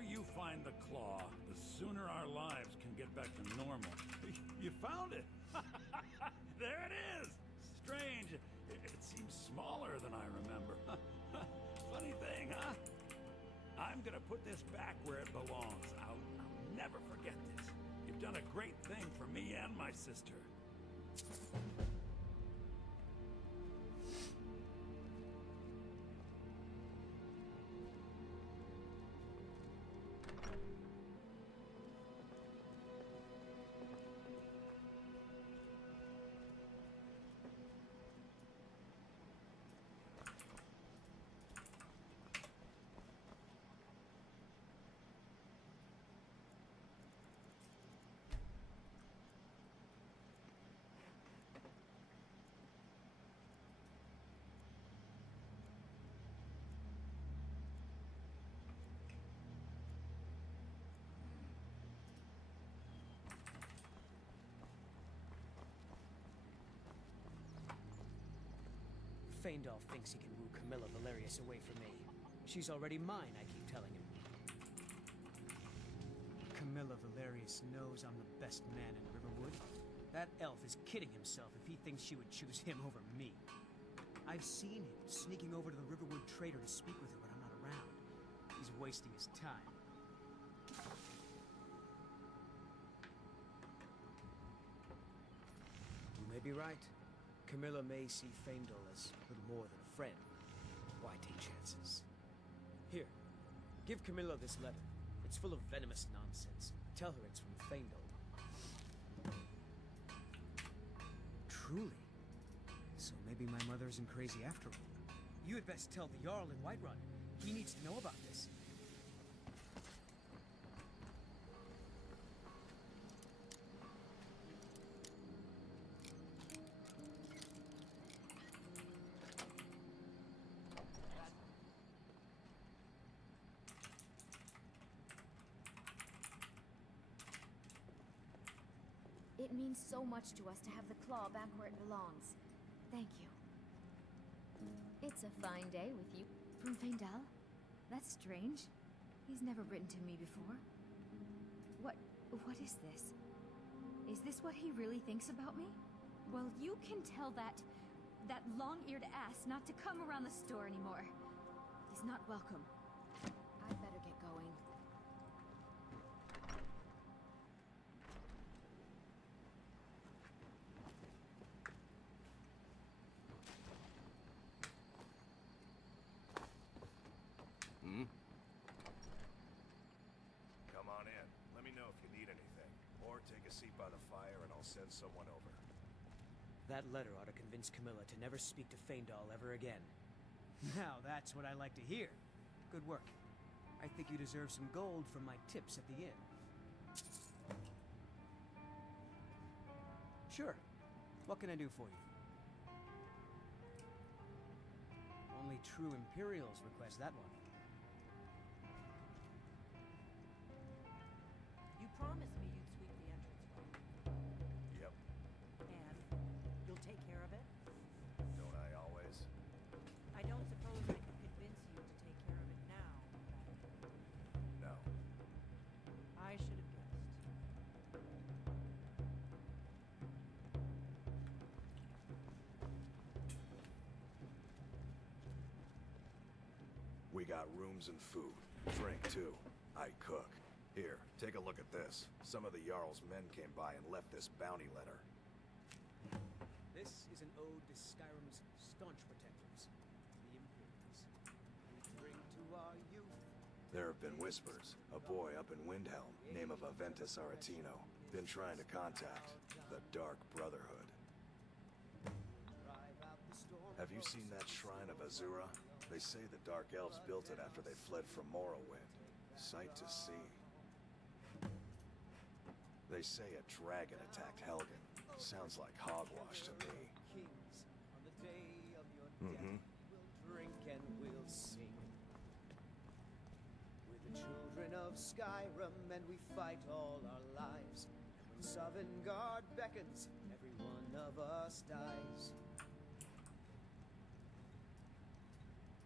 sooner you find the claw, the sooner our lives can get back to normal. You found it! There it is! Strange. It seems smaller than I remember. Funny thing, huh? I'm gonna put this back where it belongs. I'll never forget this. You've done a great thing for me and my sister. Faendal thinks he can woo Camilla Valerius away from me. She's already mine, I keep telling him. Camilla Valerius knows I'm the best man in Riverwood. That elf is kidding himself if he thinks she would choose him over me. I've seen him sneaking over to the Riverwood trader to speak with her when I'm not around. He's wasting his time. You may be right. Camilla may see Faendal as little more than a friend. Why take chances? Here, give Camilla this letter. It's full of venomous nonsense. Tell her it's from Faendal. Truly? So maybe my mother isn't crazy after all. You had best tell the Jarl in Whiterun. He needs to know about this. It means so much to us to have the claw back where it belongs. Thank you. It's a fine day with you. From Faendal? That's strange. He's never written to me before. What is this? Is this what he really thinks about me? Well, you can tell that long-eared ass not to come around the store anymore. He's not welcome. I'd better get going. Come on in. Let me know if you need anything. Or take a seat by the fire and I'll send someone over. That letter ought to convince Camilla to never speak to Faendal ever again. Now that's what I like to hear. Good work. I think you deserve some gold from my tips at the inn. Sure. What can I do for you? Only true Imperials request that one. You promised me you'd sweep the entrance. Yep. And you'll take care of it? Don't I always? I don't suppose I could convince you to take care of it now. No. I should have guessed. We got rooms and food. Drink, too. I cook. Here, take a look at this. Some of the Jarl's men came by and left this bounty letter. This is an ode to Skyrim's staunch protectors, the Imperials. We drink to our youth. There have been whispers. A boy up in Windhelm, name of Aventus Aretino, been trying to contact the Dark Brotherhood. Have you seen that shrine of Azura? They say the Dark Elves built it after they fled from Morrowind. Sight to see. They say a dragon attacked Helgen. Sounds like hogwash to me. Kings, on the day of your death, we'll drink and we'll sing. We're the children of Skyrim, and we fight all our lives. And when Sovngarde beckons, every one of us dies.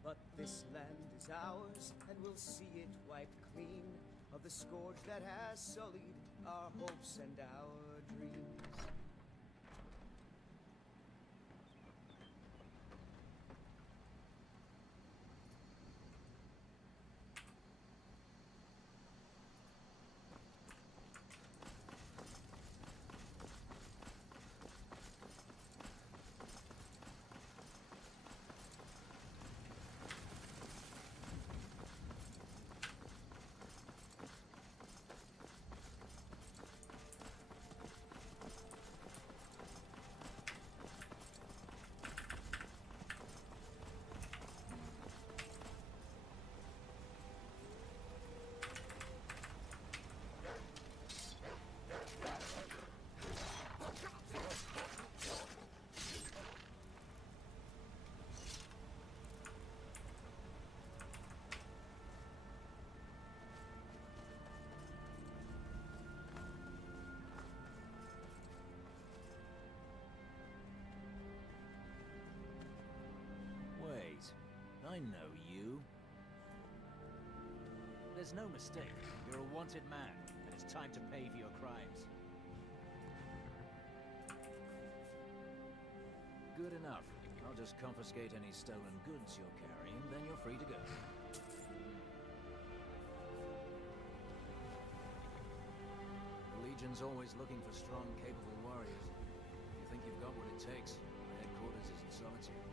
But this land is ours, and we'll see it wiped clean. of the scourge that has sullied our hopes and our dreams. Wait, I know you. There's no mistake. You're a wanted man, and it's time to pay for your crimes. Good enough. I'll just confiscate any stolen goods you're carrying, then you're free to go. The Legion's always looking for strong, capable warriors. If you think you've got what it takes, our headquarters is in Solitude.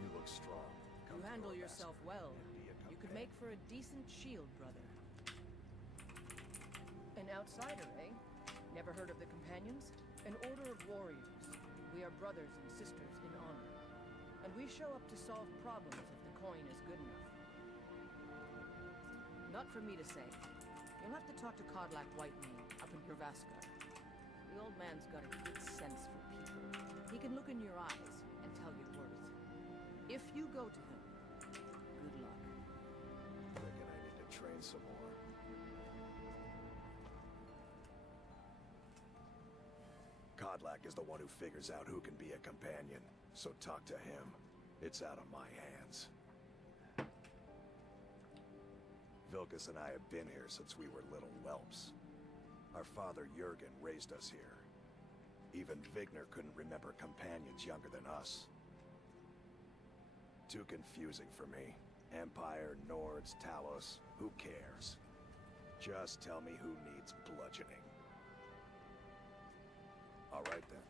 You look strong. You handle yourself well. You could make for a decent shield, brother. An outsider, eh? Never heard of the Companions? An order of warriors. We are brothers and sisters in honor. And we show up to solve problems if the coin is good enough. Not for me to say. You'll have to talk to Kodlak Whitemane up in Gervaskar. The old man's got a good sense for people. He can look in your eyes and tell your worth. If you go to him, good luck. Reckon I need to train some more. Kodlak is the one who figures out who can be a companion, so talk to him. It's out of my hands. Vilkas and I have been here since we were little whelps. Our father Jurgen raised us here. Even Vigner couldn't remember companions younger than us. Too confusing for me. Empire, Nords, Talos, who cares? Just tell me who needs bludgeoning. All right then.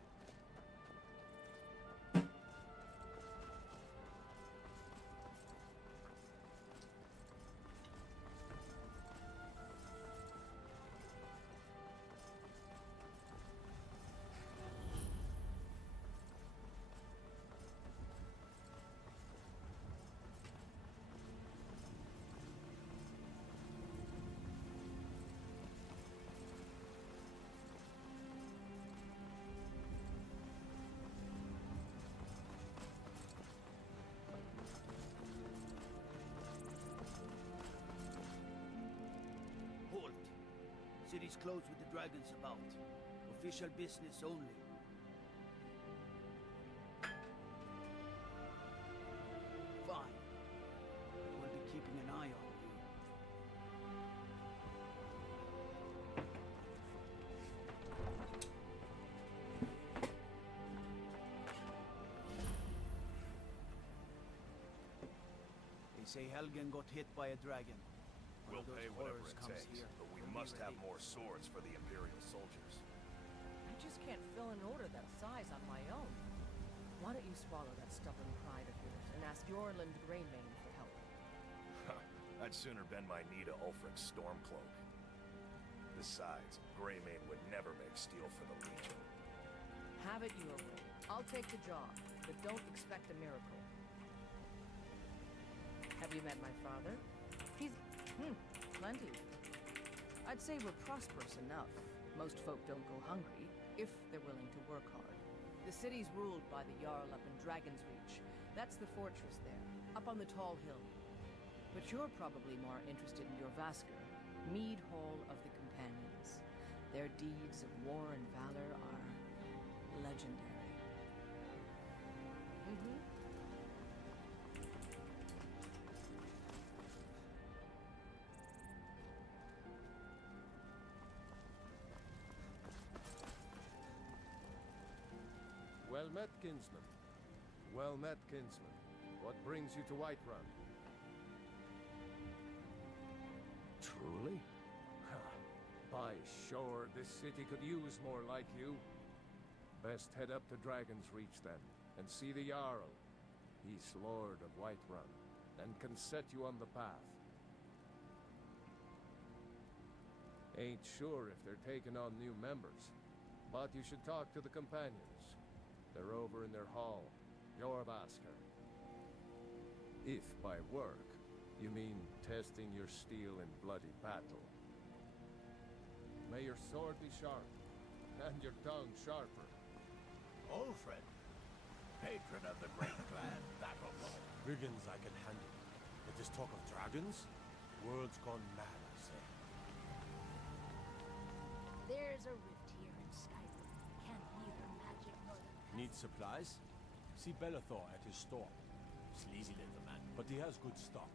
Halt. City's closed with the dragons about. Official business only. Fine. We'll be keeping an eye on you. They say Helgen got hit by a dragon. One We'll of those pay whatever horrors it comes takes, here. but we We'll be must have ready. more swords for the Imperial soldiers. I just can't fill an order that size on my own. Why don't you swallow that stubborn pride of yours and ask Yorland Greymane for help? I'd sooner bend my knee to Ulfric's Stormcloak. Besides, Greymane would never make steel for the Legion. Have it your way. I'll take the job, but don't expect a miracle. Have you met my father? He's... plenty. I'd say we're prosperous enough. Most folk don't go hungry, if they're willing to work hard. The city's ruled by the Jarl up in Dragon's Reach. That's the fortress there, up on the tall hill. But you're probably more interested in your Vasker, Mead Hall of the Companions. Their deeds of war and valor are legendary. Well met, kinsman. Well met, kinsman. What brings you to Whiterun? Truly? By shore, this city could use more like you. Best head up to Dragon's Reach then, and see the Jarl. He's Lord of Whiterun, and can set you on the path. Ain't sure if they're taking on new members, but you should talk to the companions. They're over in their hall, your Vasker. If by work, you mean testing your steel in bloody battle. May your sword be sharp, and your tongue sharper. Old friend. Patron of the great clan, Battleball. Brigands I can handle. But this talk of dragons? World's gone mad, I say. There's a rift here in Skyrim. Can't neither magic nor the... Need supplies? See Bellathor at his store. Sleazy little man, but he has good stock.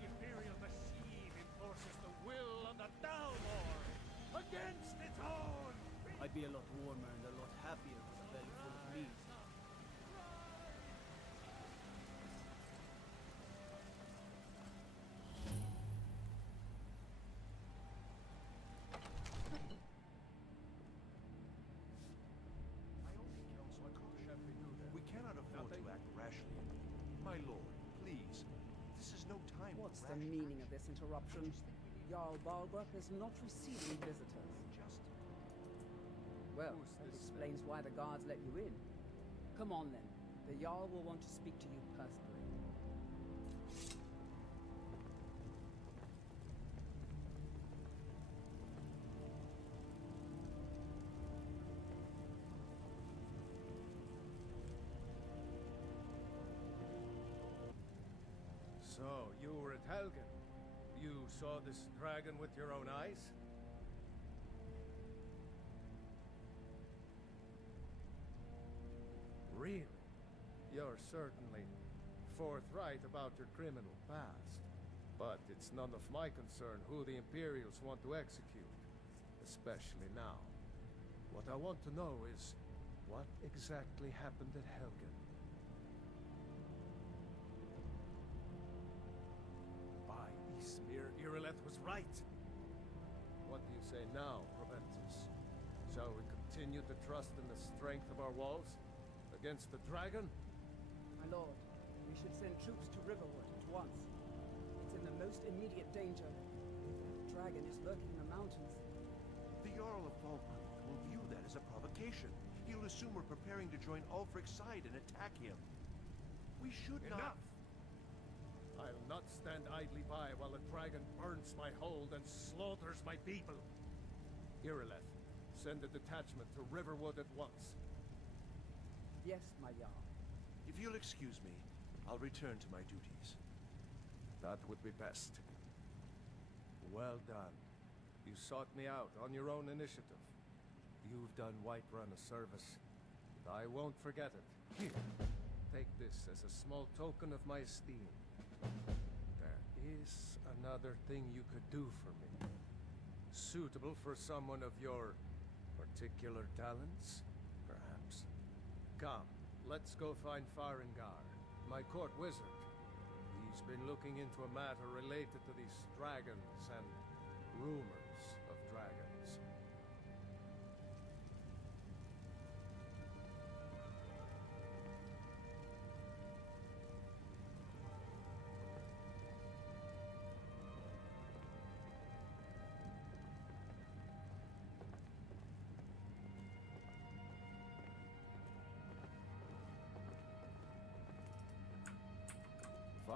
The Imperial machine enforces the will of the Dalmor against its own! I'd be a lot warmer and a lot happier with a belly full of meat. We cannot afford to act rashly. My lord, please. This is no time What's for the rash meaning of action. this interruption? Jarl Balgruuf is not receiving visitors. Well, that explains why the guards let you in. Come on then. The Jarl will want to speak to you personally. So, you were at Helgen. You saw this dragon with your own eyes? Really? You're certainly forthright about your criminal past. But it's none of my concern who the Imperials want to execute. Especially now. What I want to know is, what exactly happened at Helgen? By Ysmir, Irileth was right. What do you say now, Proventus? Shall we continue to trust in the strength of our walls? Against the dragon? My lord, we should send troops to Riverwood at once. It's in the most immediate danger. If that dragon is lurking in the mountains. The Jarl of Falkreath will view that as a provocation. He'll assume we're preparing to join Ulfric's side and attack him. We should not... Enough! I'll not stand idly by while the dragon burns my hold and slaughters my people. Irileth, send a detachment to Riverwood at once. Yes, my Jarl. If you'll excuse me, I'll return to my duties. That would be best. Well done. You sought me out on your own initiative. You've done Whiterun a service, and I won't forget it. Here, take this as a small token of my esteem. There is another thing you could do for me. Suitable for someone of your particular talents, perhaps. Come, let's go find Farengar, my court wizard. He's been looking into a matter related to these dragons and rumors of dragons.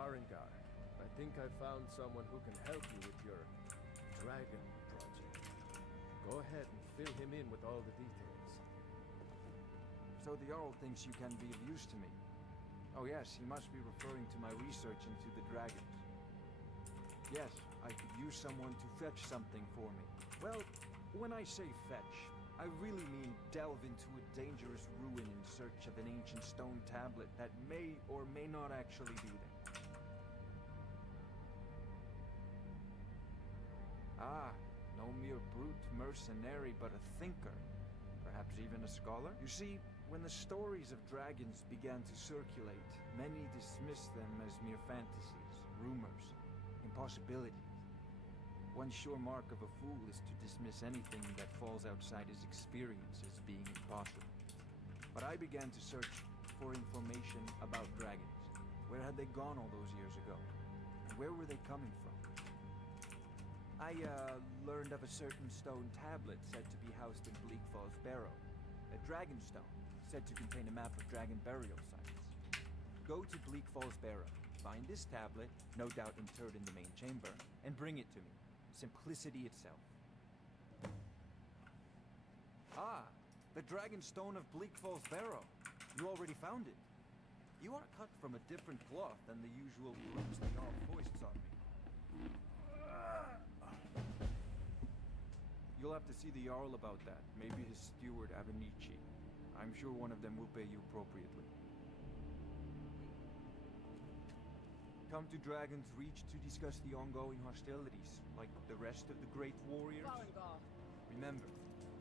Farengar. I think I found someone who can help you with your dragon project. Go ahead and fill him in with all the details. So the Jarl thinks you can be of use to me. Oh yes, he must be referring to my research into the dragons. Yes, I could use someone to fetch something for me. Well, when I say fetch, I really mean delve into a dangerous ruin in search of an ancient stone tablet that may or may not actually be there. Ah, no mere brute mercenary, but a thinker. Perhaps even a scholar? You see, when the stories of dragons began to circulate, many dismissed them as mere fantasies, rumors, impossibilities. One sure mark of a fool is to dismiss anything that falls outside his experience as being impossible. But I began to search for information about dragons. Where had they gone all those years ago? And where were they coming from? I learned of a certain stone tablet said to be housed in Bleak Falls Barrow. A dragon stone, said to contain a map of dragon burial sites. Go to Bleak Falls Barrow, find this tablet, no doubt interred in the main chamber, and bring it to me. Simplicity itself. Ah, the dragon stone of Bleak Falls Barrow. You already found it. You are cut from a different cloth than the usual brutes the Jarl foists on me. You'll have to see the Jarl about that. Maybe his steward, Avenici. I'm sure one of them will pay you appropriately. Come to Dragon's Reach to discuss the ongoing hostilities, like the rest of the great warriors. Farengar! Remember,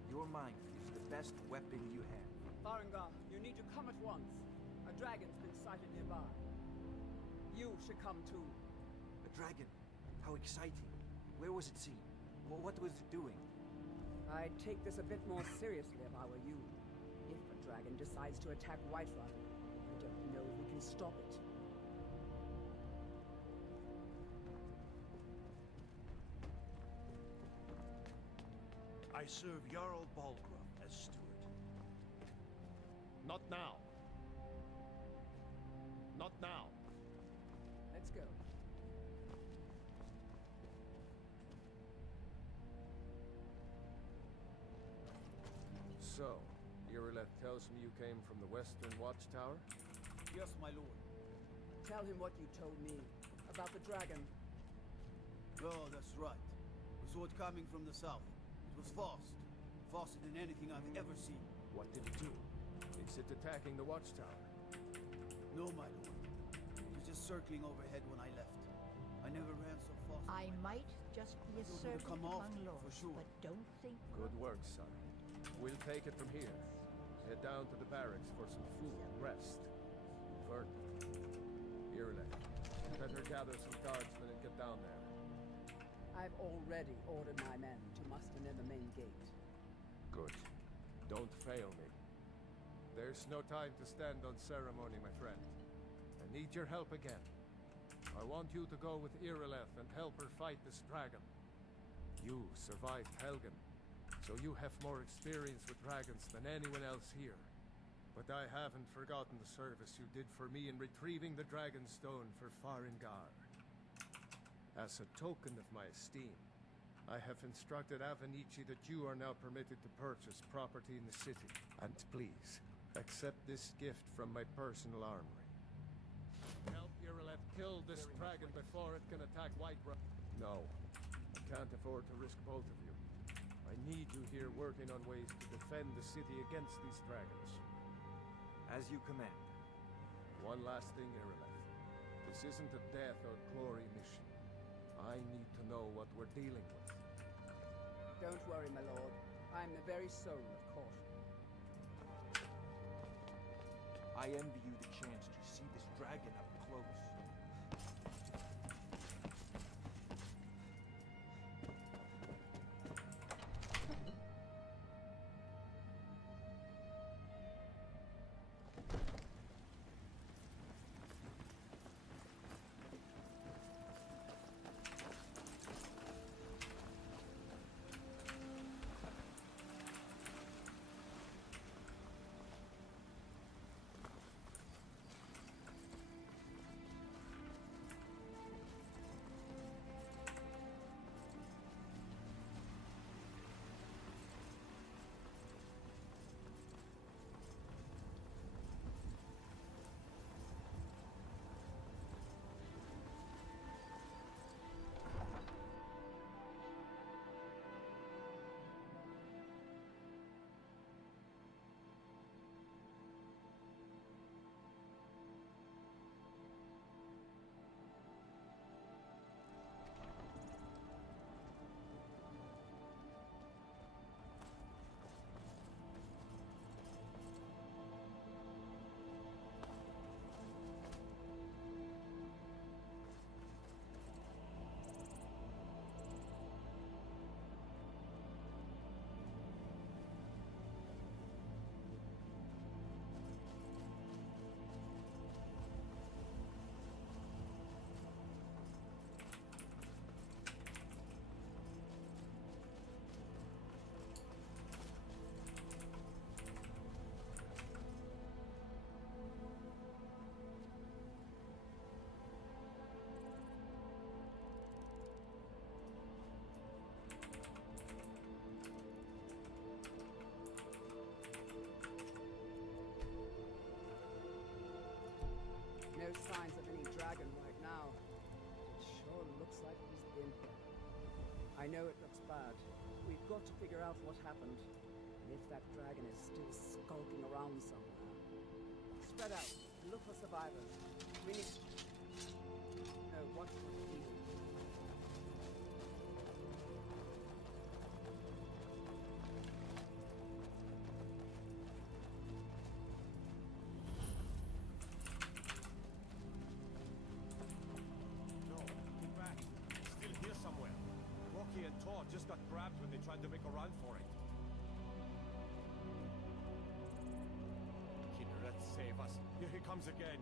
your mind is the best weapon you have. Farengar, you need to come at once. A dragon's been sighted nearby. You should come too. A dragon? How exciting. Where was it seen? What was it doing? I'd take this a bit more seriously if I were you. If a dragon decides to attack Whiterun, I don't know if we can stop it. I serve Jarl Balgruuf as steward. Not now. Not now. Let's go. So, Irileth tells me you came from the Western Watchtower? Yes, my lord. Tell him what you told me about the dragon. Oh, that's right. We saw it coming from the south. It was fast. Faster than anything I've ever seen. What did it do? Is it attacking the Watchtower? No, my lord. It was just circling overhead when I left. I never ran so fast. I might just be a It would servant come off, among lords, for sure. but don't think... Good work, son. We'll take it from here. Head down to the barracks for some food and rest. Vern, Irileth, better gather some guardsmen and get down there. I've already ordered my men to muster near the main gate. Good. Don't fail me. There's no time to stand on ceremony, my friend. I need your help again. I want you to go with Irileth and help her fight this dragon. You survived Helgen, so you have more experience with dragons than anyone else here. But I haven't forgotten the service you did for me in retrieving the Dragon Stone for Farengar. As a token of my esteem, I have instructed Avenici that you are now permitted to purchase property in the city. And please, accept this gift from my personal armory. Help Irileth kill this dragon before it can attack Whiterun. No, I can't afford to risk both of you. I need you here working on ways to defend the city against these dragons. As you command. One last thing, Irileth. This isn't a death or glory mission. I need to know what we're dealing with. Don't worry, my lord. I'm the very soul of caution. I envy you the chance to see this dragon up close. no signs of any dragon right now. It sure looks like he's been here. I know it looks bad. We've got to figure out what happened. And if that dragon is still skulking around somewhere. Spread out and look for survivors. We need... No, watch for Steve. No, get back. Still here somewhere. Rocky and Todd just got grabbed when they tried to make a run for it. Kinneret, save us. Here he comes again.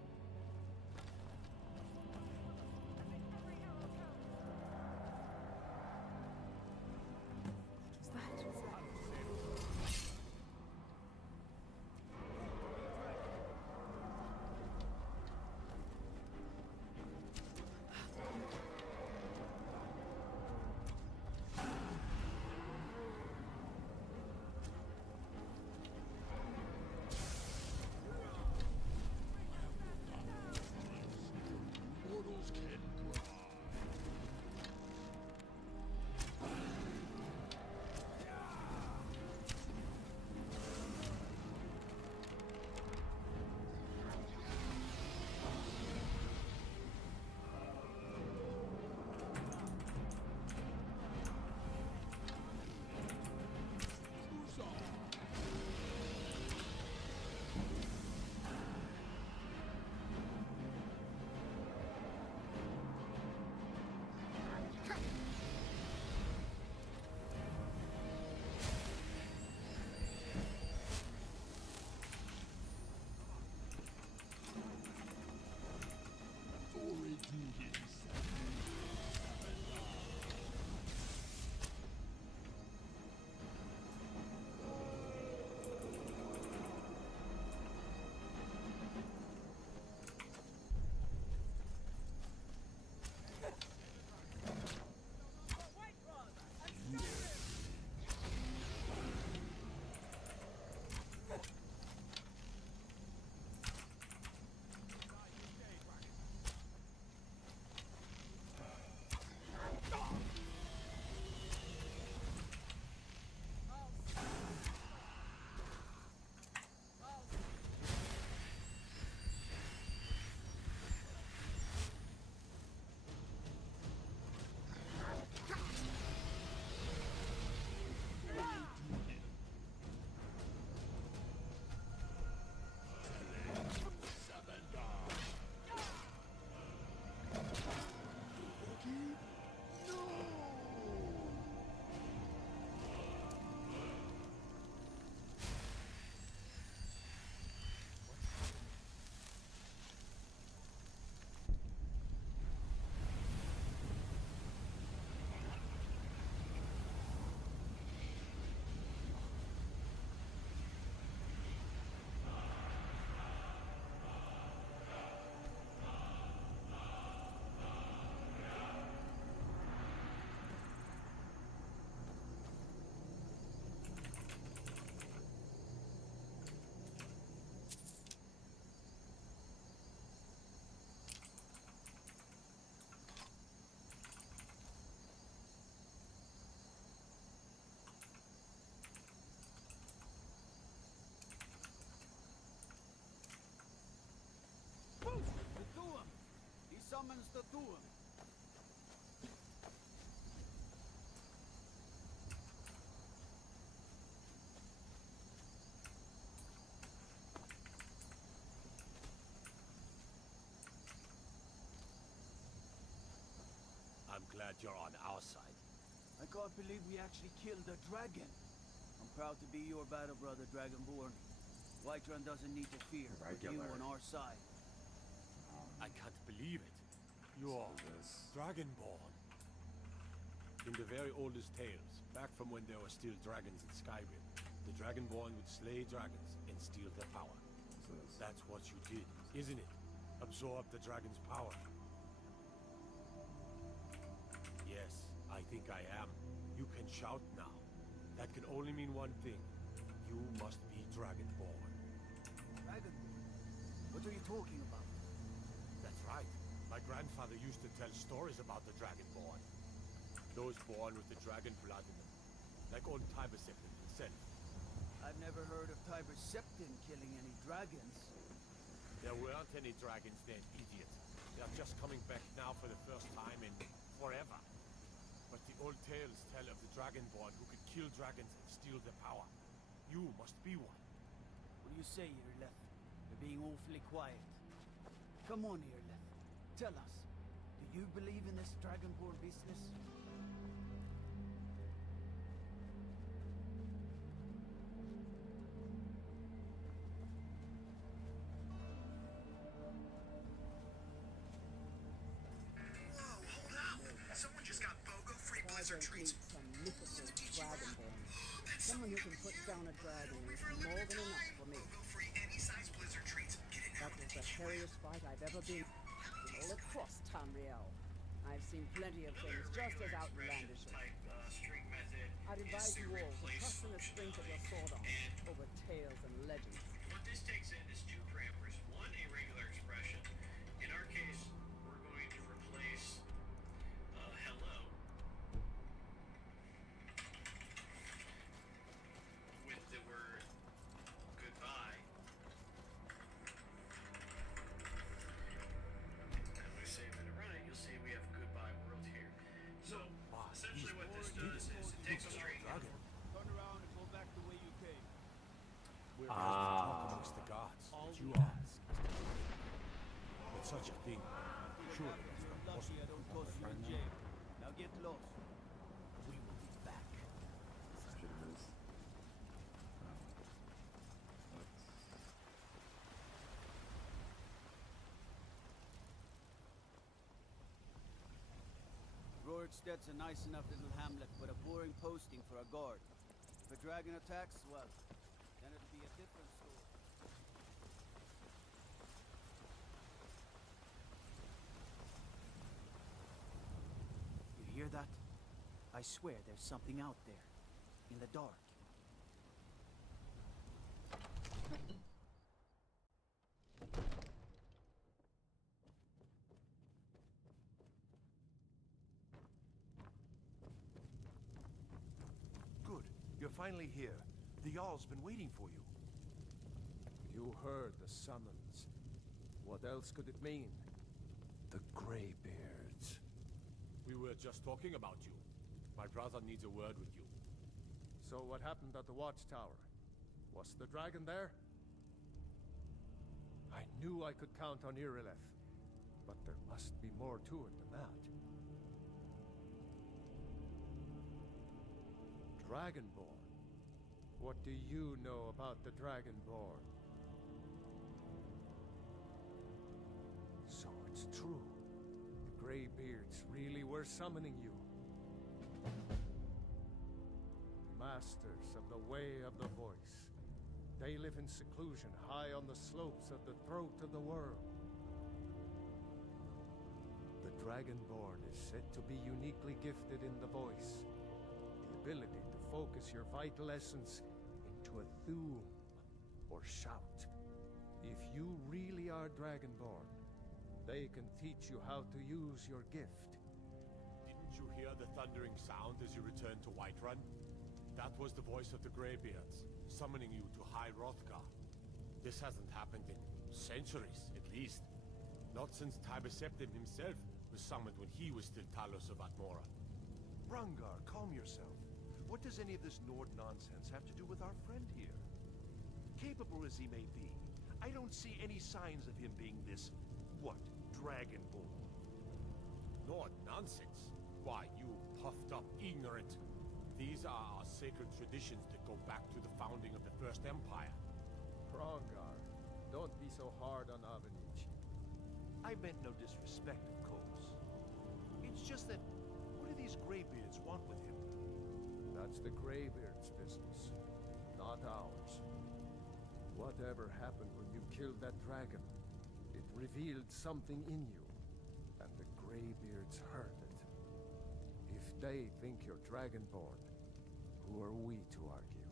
Summons the Thuum. I'm glad you're on our side. I can't believe we actually killed a dragon. I'm proud to be your battle brother, Dragonborn. Whiterun doesn't need to fear. You on our side. I can't believe it. You're Dragonborn. In the very oldest tales, back from when there were still dragons in Skyrim, the Dragonborn would slay dragons and steal their power. That's what you did, isn't it? Absorb the dragon's power. Yes, I think I am. You can shout now. That can only mean one thing. You must be Dragonborn. Dragonborn? What are you talking about? right. My grandfather used to tell stories about the Dragonborn. Those born with the dragon blood in them. Like old Tiber himself. I've never heard of Tiber Septim killing any dragons. There weren't any dragons then, idiot. They are just coming back now for the first time in forever. But the old tales tell of the Dragonborn who could kill dragons and steal their power. You must be one. What do you say, Irleth? You're being awfully quiet. Come on, Irleth. Tell us, do you believe in this Dragonborn business? Someone just got BOGO free Blizzard treats. Some mythical Dragonborn. Someone who can put down a dragon is more than enough for me. BOGO free any size Blizzard treats. Get it now. That was the hairiest fight I've ever been in all across Tamriel. I've seen plenty of things just as outlandish. String method. I'd advise you all to trust in the strength of your sword arm over tales and legends. What this takes in is two parameters. One, a regular expression. In our case, we're going to replace hello with the word goodbye. And we save it and run it, you'll see we have goodbye world here. So, essentially what this does is it takes a string. Turn around and go back the way you came. We're talk amongst the gods, that you ask. But such a thing, surely that's not Lucky possible. I don't toss you in jail. Now get lost. We will be back. Roriksted's a nice enough little hamlet, but a boring posting for a guard. If a dragon attacks, well, then it'll be a different story. You hear that? I swear there's something out there. In the dark. Good. You're finally here. The Jarl's been waiting for you. You heard the summons. What else could it mean? The Greybeards. We were just talking about you. My brother needs a word with you. So what happened at the watchtower? Was the dragon there? I knew I could count on Irileth, but there must be more to it than that. Dragonborn? What do you know about the Dragonborn? So it's true. The Greybeards really were summoning you. Masters of the Way of the Voice. They live in seclusion high on the slopes of the throat of the world. The Dragonborn is said to be uniquely gifted in the voice. The ability to focus your vital essence into a thum, or shout. If you really are Dragonborn, they can teach you how to use your gift. Didn't you hear the thundering sound as you returned to Whiterun? That was the voice of the Greybeards, summoning you to High Hrothgar. This hasn't happened in centuries, at least. Not since Tiber Septim himself was summoned when he was still Talos of Atmora. Rangar, calm yourself. What does any of this Nord nonsense have to do with our friend here? Capable as he may be, I don't see any signs of him being this, what, Dragonborn. Nord nonsense? Why, you puffed up ignorant. These are our sacred traditions that go back to the founding of the First Empire. Rangar, don't be so hard on Avenici. I meant no disrespect, of course. It's just that, what do these Greybeards want with him? That's the Greybeards' business, not ours. Whatever happened when you killed that dragon, it revealed something in you, and the Greybeards heard it. If they think you're Dragonborn, who are we to argue?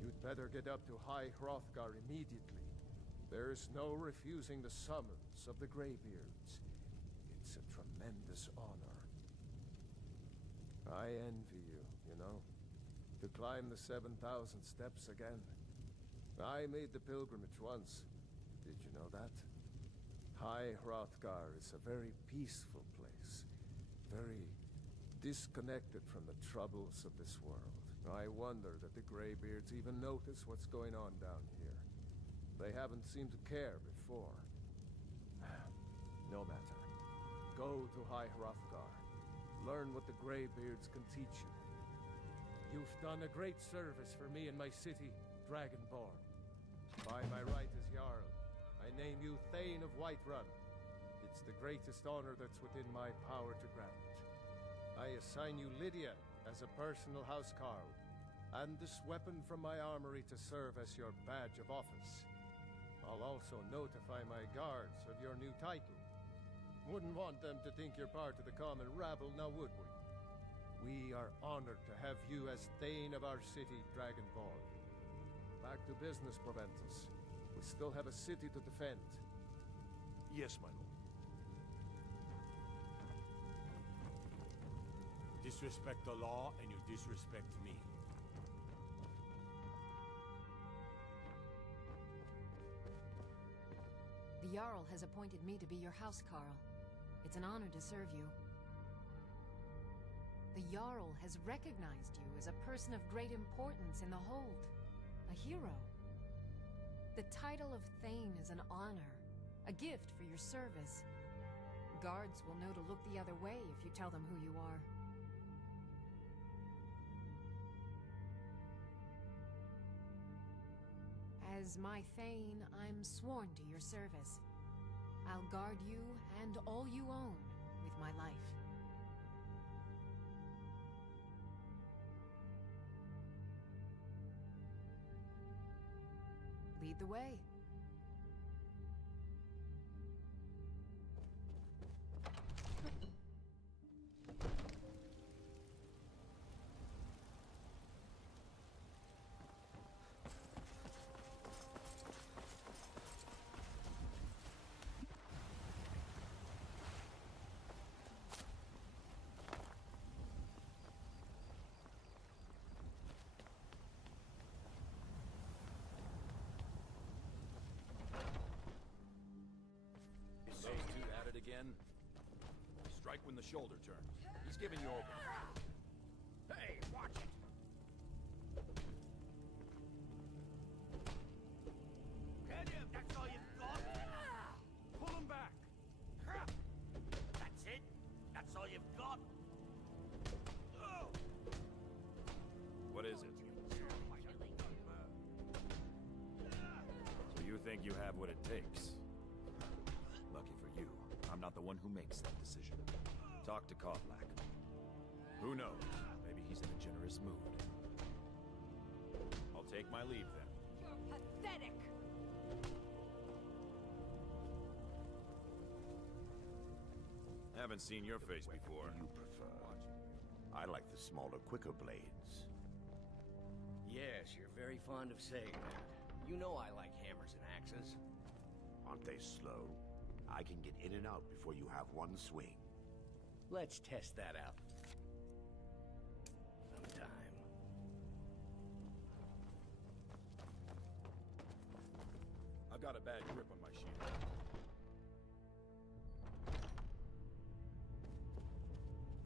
You'd better get up to High Hrothgar immediately. There's no refusing the summons of the Greybeards. It's a tremendous honor. I envy you, you know. To climb the 7,000 steps again. I made the pilgrimage once. Did you know that? High Hrothgar is a very peaceful place. Very disconnected from the troubles of this world. I wonder that the Greybeards even notice what's going on down here. They haven't seemed to care before. No matter. Go to High Hrothgar. Learn what the Greybeards can teach you. You've done a great service for me and my city, Dragonborn. By my right as Jarl, I name you Thane of Whiterun. It's the greatest honor that's within my power to grant. I assign you Lydia as a personal housecarl, and this weapon from my armory to serve as your badge of office. I'll also notify my guards of your new title. Wouldn't want them to think you're part of the common rabble, now would we? We are honored to have you as Thane of our city, Dragonborn. Back to business, Proventus. We still have a city to defend. Yes, my lord. Disrespect the law, and you disrespect me. The Jarl has appointed me to be your housecarl. It's an honor to serve you. The Jarl has recognized you as a person of great importance in the Hold. A hero. The title of Thane is an honor, a gift for your service. Guards will know to look the other way if you tell them who you are. As my Thane, I'm sworn to your service. I'll guard you and all you own with my life. Lead the way. Again. Strike when the shoulder turns. He's giving you over. Hey, watch it! Get him! That's all you've got! Pull him back! That's it? That's all you've got? What is it? So you think you have what it takes? Lucky for you, I'm not the one who makes that decision. Talk to Kodlak. Who knows? Maybe he's in a generous mood. I'll take my leave then. You're pathetic! Haven't seen your face before. You prefer? I like the smaller, quicker blades. Yes, you're very fond of saying that. You know I like hammers and axes. Aren't they slow? I can get in and out before you have one swing. Let's test that out. Sometime. I've got a bad grip on my shield.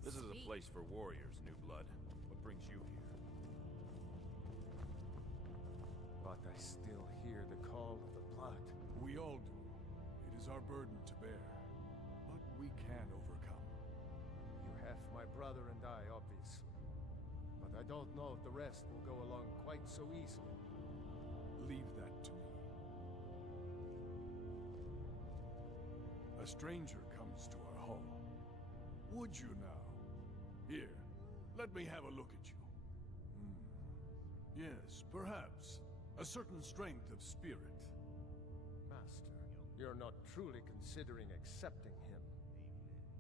This is a place for warriors, New Blood. What brings you here? But I still hear the call of the blood. We all do. It is our burden to bear. But we can overcome. You have my brother and I, obviously. But I don't know if the rest will go along quite so easily. Leave that to me. A stranger comes to our hall. Would you now? Here, let me have a look at you. Yes, perhaps. A certain strength of spirit. Master, you're not truly considering accepting him.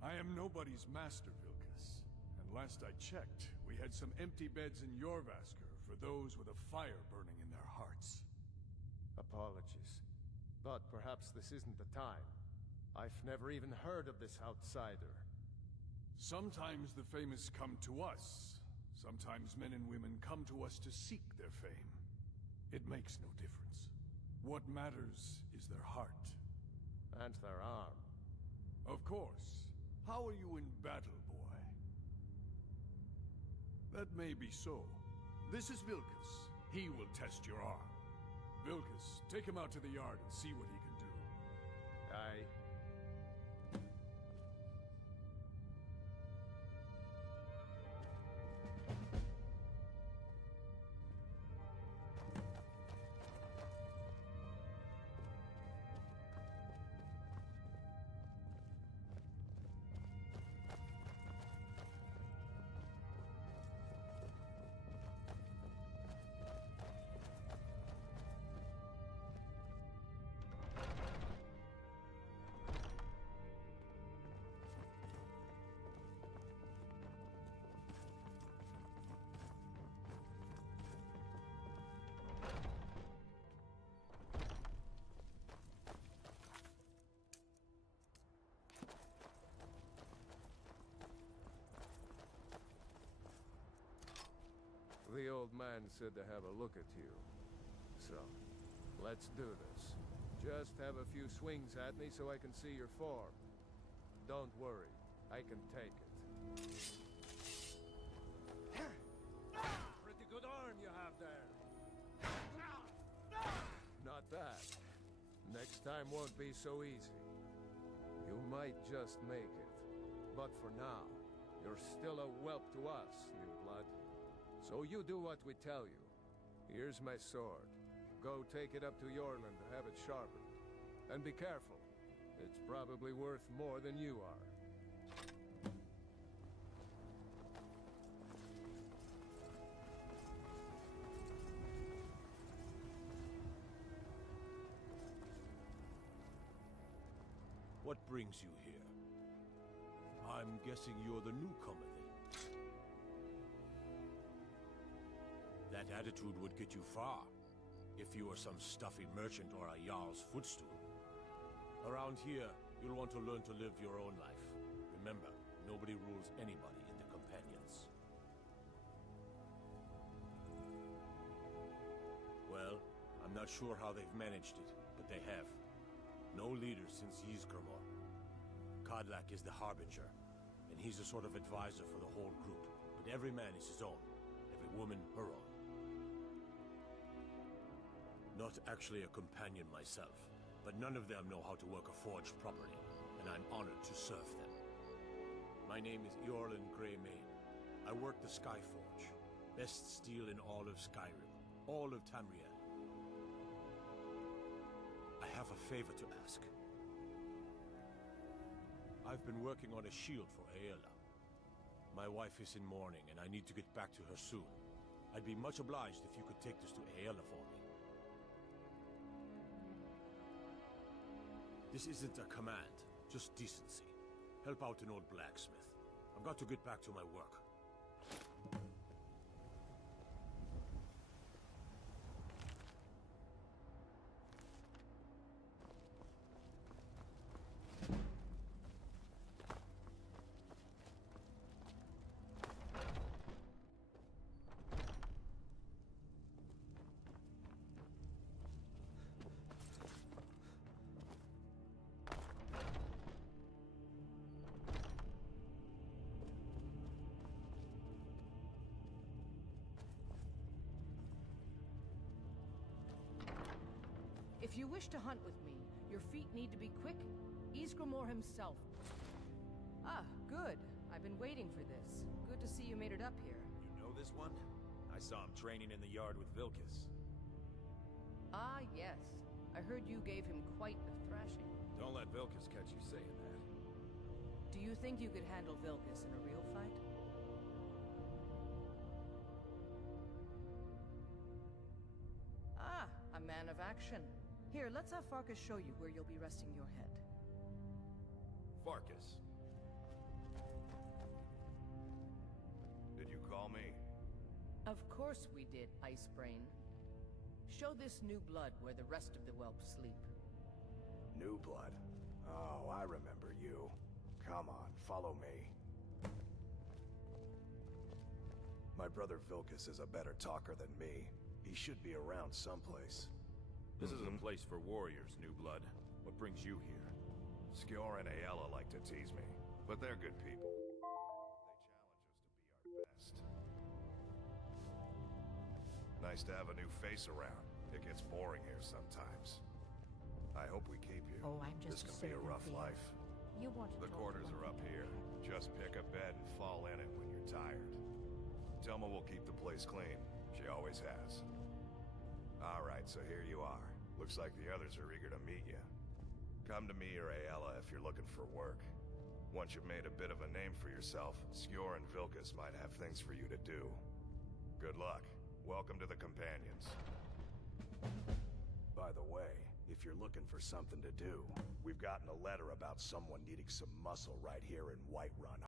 I am nobody's master, Vilkas. And last I checked, we had some empty beds in Jorvaskr for those with a fire burning in their hearts. Apologies. But perhaps this isn't the time. I've never even heard of this outsider. Sometimes the famous come to us. Sometimes men and women come to us to seek their fame. It makes no difference. What matters is their heart. And their arm. Of course. How are you in battle, boy? That may be so. This is Vilkas. He will test your arm. Vilkas, take him out to the yard and see what he can do. Aye. The old man said to have a look at you. So, let's do this. Just have a few swings at me so I can see your form. Don't worry, I can take it. Pretty good arm you have there. Not that. Next time won't be so easy. You might just make it. But for now, you're still a whelp to us, new blood. So you do what we tell you. Here's my sword. Go take it up to Yorland to have it sharpened. And be careful. It's probably worth more than you are. What brings you here? I'm guessing you're the newcomer then. That attitude would get you far, if you were some stuffy merchant or a Jarl's footstool. Around here, you'll want to learn to live your own life. Remember, nobody rules anybody in the Companions. Well, I'm not sure how they've managed it, but they have. No leader since Ysgramor. Kodlak is the Harbinger, and he's a sort of advisor for the whole group. But every man is his own, every woman her own. Not actually a companion myself, but none of them know how to work a forge properly, and I'm honored to serve them. My name is Eorlin Greymane. I work the Skyforge. Best steel in all of Skyrim, all of Tamriel. I have a favor to ask. I've been working on a shield for Aela. My wife is in mourning, and I need to get back to her soon. I'd be much obliged if you could take this to Aela for me. This isn't a command, just decency. Help out an old blacksmith. I've got to get back to my work. If you wish to hunt with me, your feet need to be quick. Ysgramor himself. Ah, good. I've been waiting for this. Good to see you made it up here. You know this one? I saw him training in the yard with Vilkas. Ah, yes. I heard you gave him quite a thrashing. Don't let Vilkas catch you saying that. Do you think you could handle Vilkas in a real fight? Ah, a man of action. Here, let's have Farkas show you where you'll be resting your head. Farkas. Did you call me? Of course we did, Icebrain. Show this new blood where the rest of the whelps sleep. New Blood. Oh, I remember you. Come on, follow me. My brother Vilkas is a better talker than me. He should be around someplace. This is a place for warriors, New Blood. What brings you here? Skjor and Ayala like to tease me, but they're good people. They challenge us to be our best. Nice to have a new face around. It gets boring here sometimes. I hope we keep you. Oh, I'm just This can be a rough life. You want to The talk quarters to are up here. Just pick a bed and fall in it when you're tired. Telma will keep the place clean. She always has. All right, so here you are. Looks like the others are eager to meet you. Come to me or Ayala if you're looking for work. Once you've made a bit of a name for yourself, Skjor and Vilkas might have things for you to do. Good luck. Welcome to the Companions. By the way, if you're looking for something to do, we've gotten a letter about someone needing some muscle right here in Whiterun